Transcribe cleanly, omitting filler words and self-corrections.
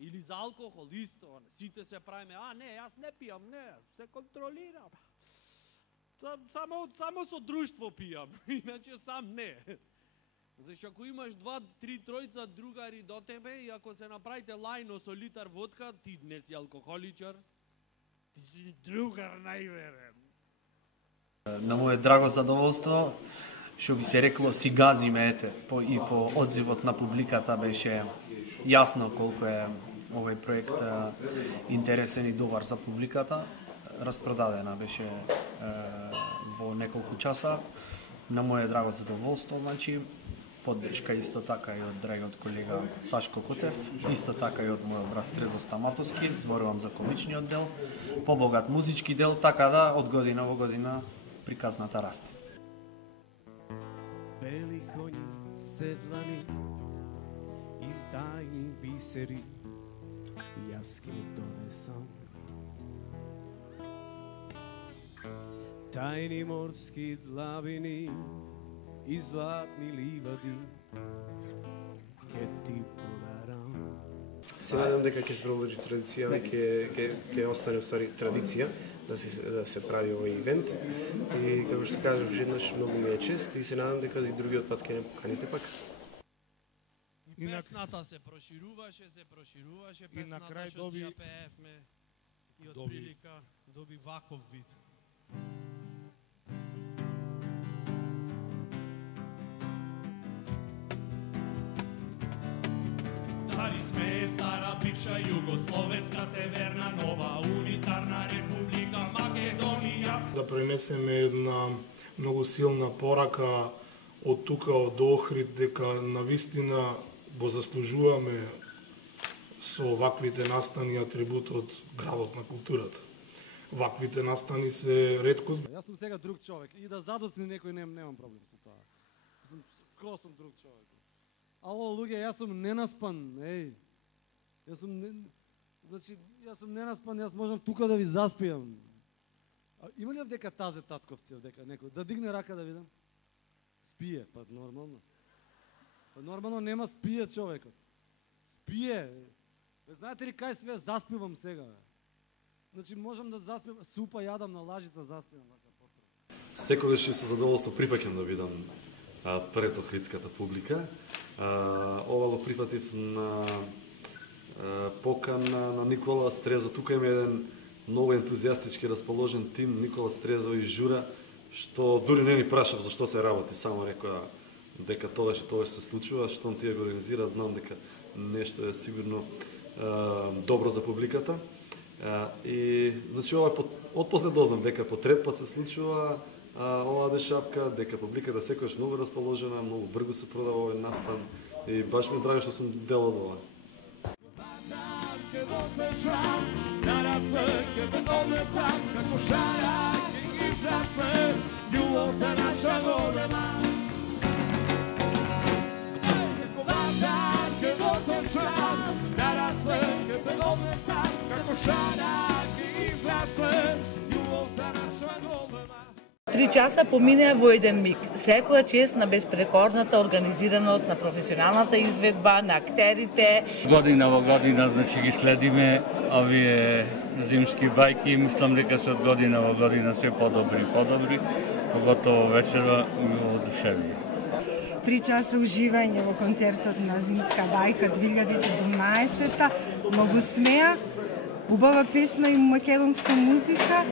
Или за алкохол исто, сите се правиме, не, јас не пијам, не, се контролирам. Само со друштво пијам, иначе сам не. Зашто ако имаш 2-3 тројца другари до тебе и ако се направите лајно со литар водка, ти не си алкохоличар, ти си другар најверен. На моје драго задоволство, што би се рекло, си газиме, ете, и по одзивот на публиката беше јасно колку е овој проект интересен и добар за публиката. Распродадена беше во неколку часа. На моје драго задоволство, значи, поддршка исто така и од драгиот колега Сашко Коцев, исто така и од мојот брат Стрезо Стаматовски, зборувам за комичниот дел, побогат музички дел, така да од година во година приказната расте. Бели коњи седлани из тајни бисери, јас ги донесам. Тајни морски длабини и златни ливади, ке ти подарам. Се надам дека ќе се продолжи традиција, ќе остане уствари традиција да се прави овој ивент. И како што кажав, еднаш многу ми е чест и се надам дека и другиот пат ќе не поканите пак. И песната се прошируваше, песната што си ја пеевме и од прилика доби ваков вид. Дари сме стара бивша Југословенска северна нова унитарна република Македонија. Да пренесеме една многу силна порака од тука, од Охрид, дека навистина го заслужуваме со ваквите настани атрибут од градот на културата. Ваквите настани се реткост. Јас сум сега друг човек и да задосни некој немам проблем со тоа. Скоро сум друг човек. Ало, луѓе, јас сум ненаспан, Јас сум ненаспан, јас можам тука да ви заспијам. Има ли овдека Тазе Татковци, овдека некој? Да дигне рака да видам. Спие, па нормално. Па нормално нема спие човекот. Спие. Знаете ли кај све заспивам сега? Значи можам да заспивам, супа јадам на лажица, заспивам. Секогаш со задоволство прифаќам да видам пред охридската публика. Ова го прифатив на покана на Никола Стрезо. Тука има еден многу ентузијастички расположен тим, Никола Стрезо и Жура, што дури не ни прашав за што се работи, само рекоа дека тоа што се случува, што тие го организира, знам дека нешто е сигурно добро за публиката. И значи ова отпосле дознам дека по трет пат се случува оваа дешавка, дека публиката секогаш многу расположена, многу брзо се продава овој настан и баш ми драго што сум дел од ова. На раце ке те донесам, како шарак и израсне, љубовта наша голема. Како ватар ке дотечам, на раце ке те донесам, како шарак и израсне, љубовта наша голема. 3 часа поминеа во еден миг. Секоја чест на безпрекорната организираност, на професионалната изведба, на актерите. Година во година, значи ги следиме овие зимски бајки. Мислам дека се од година во година се подобри, поготово вечера ми одушевија. 3 часа уживање во концертот на Зимска бајка 2017. Многу смеа, убава песна и македонска музика.